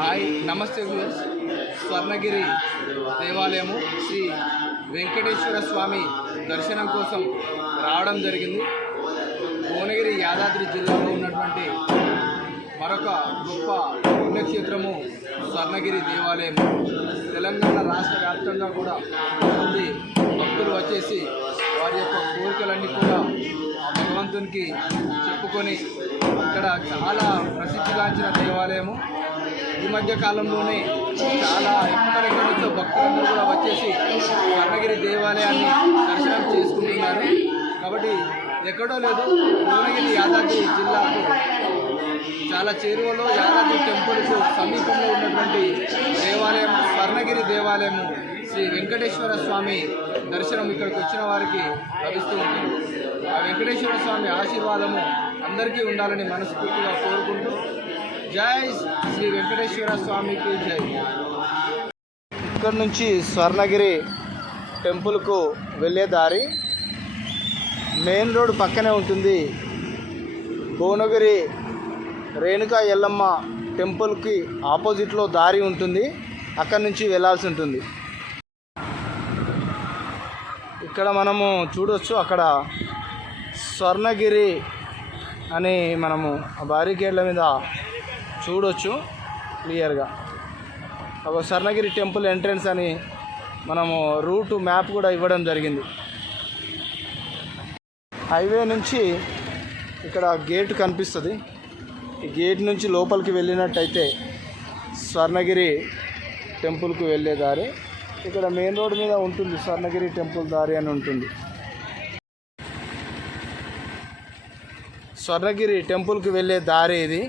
Hi నమస్తే viewers. Swarnagiri దేవాలయము శ్రీ వెంకటేశ్వర స్వామి దర్శనం కోసం రావడం జరిగింది. భువనగిరి యాదాద్రి జిల్లాలో ఉన్నటువంటి మరొక గొప్ప పుణ్యక్షేత్రము స్వర్ణగిరి దేవాలయం. తెలంగాణ రాష్ట్ర వ్యాప్తంగా కూడా కొంతమంది భక్తులు వచ్చేసి వారి యొక్క కోరికలన్నీ కూడా ఆ భగవంతునికి చెప్పుకొని ఇక్కడ చాలా ప్రసిద్ధిగాంచిన దేవాలయము. ఈ మధ్య కాలంలోనే చాలా ఎక్కడెక్కడ నుంచో భక్తులందరూ కూడా వచ్చేసి స్వర్ణగిరి దేవాలయాన్ని దర్శనం చేసుకుంటున్నారు. కాబట్టి ఎక్కడో లేదు, భువనగిరి యాదాద్రి జిల్లాకు చాలా చేరువలో యాదాద్రి టెంపుల్కు సమీపంలో ఉన్నటువంటి దేవాలయం స్వర్ణగిరి దేవాలయము. శ్రీ వెంకటేశ్వర స్వామి దర్శనం ఇక్కడికి వచ్చిన వారికి లభిస్తూ ఉంటుంది. ఆ వెంకటేశ్వర స్వామి ఆశీర్వాదము అందరికీ ఉండాలని మనస్ఫూర్తిగా కోరుకుంటూ జై శ్రీ వెంకటేశ్వర స్వామికి జై. ఇక్కడ నుంచి స్వర్ణగిరి టెంపుల్కు వెళ్ళే దారి మెయిన్ రోడ్ పక్కనే ఉంటుంది. భువనగిరి రేణుకా ఎల్లమ్మ టెంపుల్కి ఆపోజిట్లో దారి ఉంటుంది, అక్కడి నుంచి వెళ్ళాల్సి ఉంటుంది. ఇక్కడ మనము చూడవచ్చు, అక్కడ స్వర్ణగిరి అని మనము ఆ బారికేడ్ల మీద చూడొచ్చు క్లియర్గా. ఒక స్వర్ణగిరి టెంపుల్ ఎంట్రన్స్ అని మనము రూట్ మ్యాప్ కూడా ఇవ్వడం జరిగింది. హైవే నుంచి ఇక్కడ గేట్ కనిపిస్తుంది. ఈ గేట్ నుంచి లోపలికి వెళ్ళినట్టయితే స్వర్ణగిరి టెంపుల్కు వెళ్ళే దారి ఇక్కడ మెయిన్ రోడ్ మీద ఉంటుంది. స్వర్ణగిరి టెంపుల్ దారి అని ఉంటుంది. స్వర్ణగిరి టెంపుల్కి వెళ్ళే దారి ఇది.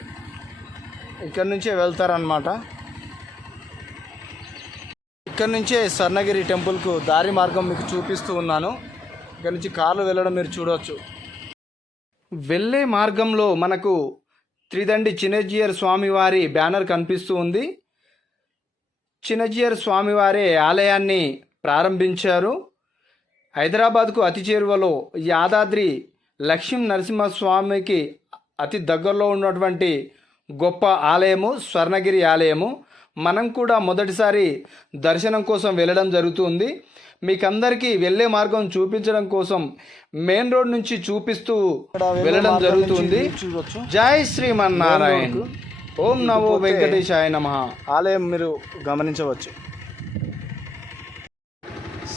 ఇక్కడ నుంచే వెళ్తారనమాట. ఇక్కడ నుంచే స్వర్ణగిరి టెంపుల్కు దారి మార్గం మీకు చూపిస్తూ ఉన్నాను. ఇక్కడ నుంచి కార్లు వెళ్ళడం మీరు చూడవచ్చు. వెళ్ళే మార్గంలో మనకు త్రిదండి చిన్నజీయర్ స్వామివారి బ్యానర్ కనిపిస్తూ ఉంది. చిన్నజీయర్ స్వామివారి ఆలయాన్ని ప్రారంభించారు. హైదరాబాద్కు అతి చేరువలో యాదాద్రి లక్ష్మీ నరసింహస్వామికి అతి దగ్గరలో ఉన్నటువంటి గొప్ప ఆలయము స్వర్ణగిరి ఆలయము. మనం కూడా మొదటిసారి దర్శనం కోసం వెళ్ళడం జరుగుతుంది. మీకందరికీ వెళ్ళే మార్గం చూపించడం కోసం మెయిన్ రోడ్ నుంచి చూపిస్తూ వెళ్ళడం జరుగుతుంది. జై శ్రీమన్నారాయణ. ఓం నమో వెంకటేశాయ నమః. ఆలయం మీరు గమనించవచ్చు.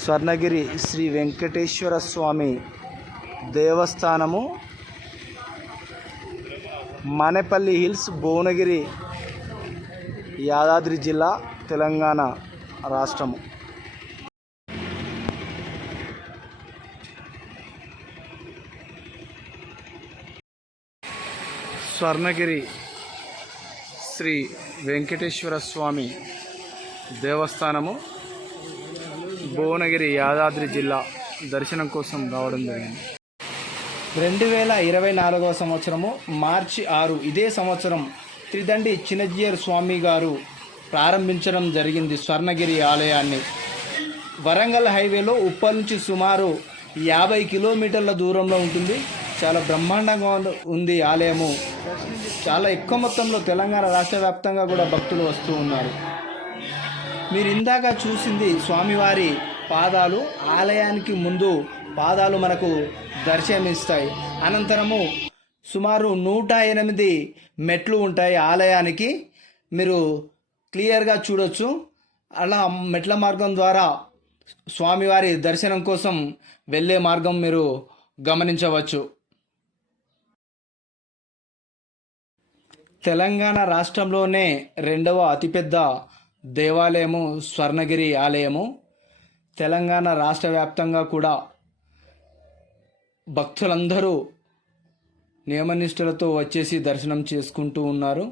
స్వర్ణగిరి శ్రీ వెంకటేశ్వర స్వామి దేవస్థానము, మానేపల్లి హిల్స్, భువనగిరి, యాదాద్రి జిల్లా, తెలంగాణ రాష్ట్రము. స్వర్ణగిరి శ్రీ వెంకటేశ్వర స్వామి దేవస్థానము, భువనగిరి, యాదాద్రి జిల్లా దర్శనం కోసం రావడం జరిగింది. 2024 సంవత్సరము మార్చి 6 ఇదే సంవత్సరం త్రిదండి చిన్నజీయర్ స్వామి గారు ప్రారంభించడం జరిగింది స్వర్ణగిరి ఆలయాన్ని. వరంగల్ హైవేలో ఉప్పల్ నుంచి సుమారు 50 కిలోమీటర్ల దూరంలో ఉంటుంది. చాలా బ్రహ్మాండంగా ఉంది ఆలయము. చాలా ఎక్కువ మొత్తంలో తెలంగాణ రాష్ట్ర వ్యాప్తంగా కూడా భక్తులు వస్తూ ఉన్నారు. మీరు ఇందాక చూసింది స్వామివారి పాదాలు. ఆలయానికి ముందు పాదాలు మనకు దర్శనమిస్తాయి. అనంతరము సుమారు 108 మెట్లు ఉంటాయి ఆలయానికి. మీరు క్లియర్గా చూడొచ్చు. అలా మెట్ల మార్గం ద్వారా స్వామివారి దర్శనం కోసం వెళ్ళే మార్గం మీరు గమనించవచ్చు. తెలంగాణ రాష్ట్రంలోనే 2వ అతిపెద్ద దేవాలయము స్వర్ణగిరి ఆలయము. తెలంగాణ రాష్ట్ర వ్యాప్తంగా కూడా భక్తులందరూ నియమనిష్టలతో వచ్చేసి దర్శనం చేసుకుంటూ ఉన్నారు.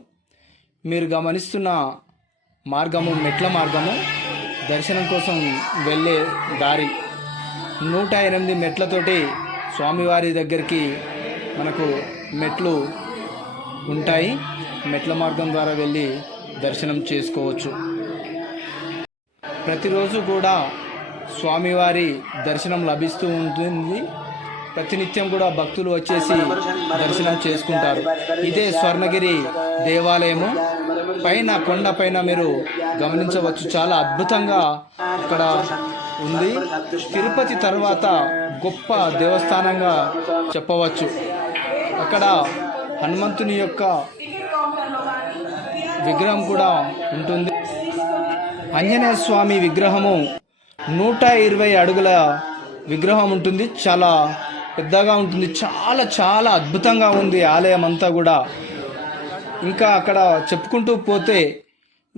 మీరు గమనిస్తున్న మార్గము మెట్ల మార్గము, దర్శనం కోసం వెళ్ళే దారి. 108 మెట్లతోటి స్వామివారి దగ్గరికి మనకు మెట్లు ఉంటాయి. మెట్ల మార్గం ద్వారా వెళ్ళి దర్శనం చేసుకోవచ్చు. ప్రతిరోజు కూడా స్వామివారి దర్శనం లభిస్తూ ఉంటుంది. ప్రతినిత్యం కూడా భక్తులు వచ్చేసి దర్శనం చేసుకుంటారు. ఇదే స్వర్ణగిరి దేవాలయము. పైన కొండ పైన మీరు గమనించవచ్చు, చాలా అద్భుతంగా అక్కడ ఉంది. తిరుపతి తర్వాత గొప్ప దేవస్థానంగా చెప్పవచ్చు. అక్కడ హనుమంతుని యొక్క విగ్రహం కూడా ఉంటుంది. ఆంజనేయ స్వామి విగ్రహము 120 అడుగుల విగ్రహం ఉంటుంది. చాలా పెద్దగా ఉంటుంది. చాలా చాలా అద్భుతంగా ఉంది ఆలయం అంతా కూడా. ఇంకా అక్కడ చెప్పుకుంటూ పోతే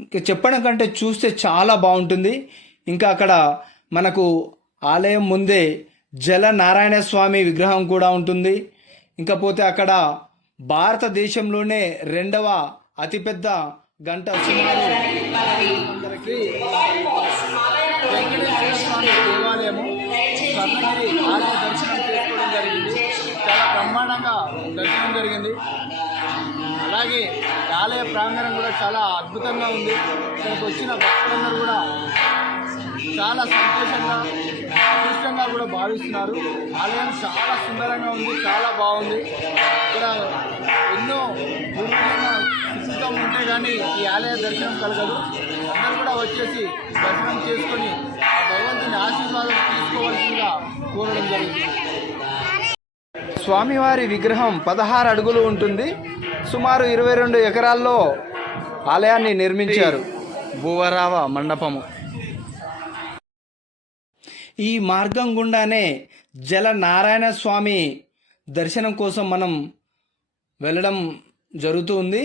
ఇంకా చెప్పడం కంటే చూస్తే చాలా బాగుంటుంది. ఇంకా అక్కడ మనకు ఆలయం ముందే జల నారాయణ స్వామి విగ్రహం కూడా ఉంటుంది. ఇంకా పోతే అక్కడ భారతదేశంలోనే 2వ అతిపెద్ద గంట సుమారు అందరికీ వెంకటేశ్వర స్వామి దేవాలయము స్వర్ణగిరి ఆలయ దర్శనం చేసుకోవడం జరిగింది. చాలా బ్రహ్మాండంగా దర్శనం జరిగింది. అలాగే ఆలయ ప్రాంగణం కూడా చాలా అద్భుతంగా ఉంది. ఇక్కడికి వచ్చిన భక్తులందరూ కూడా చాలా సంతోషంగా అదృష్టంగా కూడా భావిస్తున్నారు. ఆలయం చాలా సుందరంగా ఉంది, చాలా బాగుంది. ఇక్కడ ఎన్నో పూర్వజన్మ సుకృతం ఉంటే కానీ ఈ ఆలయ దర్శనం కలగదు. అందరూ కూడా వచ్చేసి దర్శనం చేసుకొని ఆ భగవంతుని ఆశీర్వాదం తీసుకోవాల్సిందిగా కోరడం జరుగుతుంది. స్వామివారి విగ్రహం 16 అడుగులు ఉంటుంది. సుమారు 22 ఎకరాల్లో ఆలయాన్ని నిర్మించారు. భూవరావ మండపము. ఈ మార్గం గుండానే జల నారాయణ స్వామి దర్శనం కోసం మనం వెళ్ళడం జరుగుతుంది.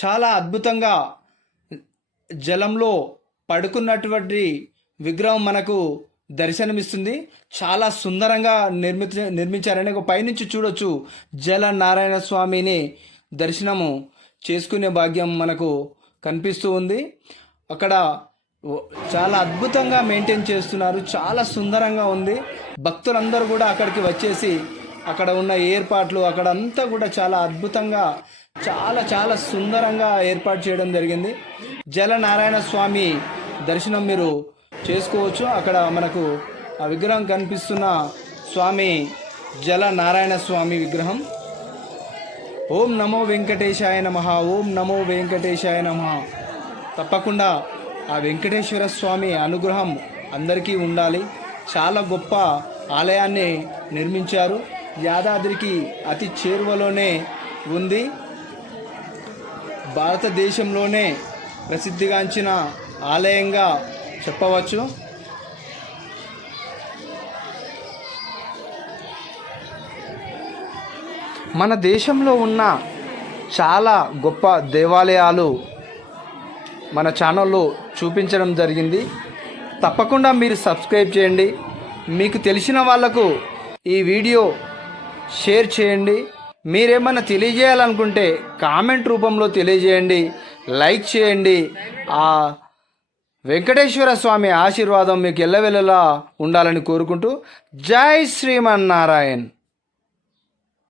చాలా అద్భుతంగా జలంలో పడుకున్నటువంటి విగ్రహం మనకు దర్శనమిస్తుంది. చాలా సుందరంగా నిర్మించారని పైనుంచి చూడొచ్చు. జల నారాయణ స్వామిని దర్శనము చేసుకునే భాగ్యం మనకు కనిపిస్తూ ఉంది. అక్కడ చాలా అద్భుతంగా మెయింటైన్ చేస్తున్నారు. చాలా సుందరంగా ఉంది. భక్తులందరూ కూడా అక్కడికి వచ్చేసి అక్కడ ఉన్న ఏర్పాట్లు అక్కడ అంతా కూడా చాలా అద్భుతంగా చాలా చాలా సుందరంగా ఏర్పాటు చేయడం జరిగింది. జల నారాయణ స్వామి దర్శనం మీరు చేసుకోవచ్చు. అక్కడ మనకు ఆ విగ్రహం కనిపిస్తున్న స్వామి జల నారాయణ స్వామి విగ్రహం. ఓం నమో వెంకటేశాయ నమః, ఓం నమో వెంకటేశాయ నమః. తప్పకుండా ఆ వెంకటేశ్వర స్వామి అనుగ్రహం అందరికీ ఉండాలి. చాలా గొప్ప ఆలయాన్ని నిర్మించారు. యాదాద్రికి అతి చేరువలోనే ఉంది. భారతదేశంలోనే ప్రసిద్ధిగాంచిన ఆలయంగా చెప్పవచ్చు. మన దేశంలో ఉన్న చాలా గొప్ప దేవాలయాలు మన ఛానల్లో చూపించడం జరిగింది. తప్పకుండా మీరు సబ్స్క్రైబ్ చేయండి. మీకు తెలిసిన వాళ్ళకు ఈ వీడియో షేర్ చేయండి. మీరేమన్నా తెలియజేయాలనుకుంటే కామెంట్ రూపంలో తెలియజేయండి, లైక్ చేయండి. ఆ వెంకటేశ్వర స్వామి ఆశీర్వాదం మీకు ఎల్లవెల్లలా ఉండాలని కోరుకుంటూ జై శ్రీమన్నారాయణ్.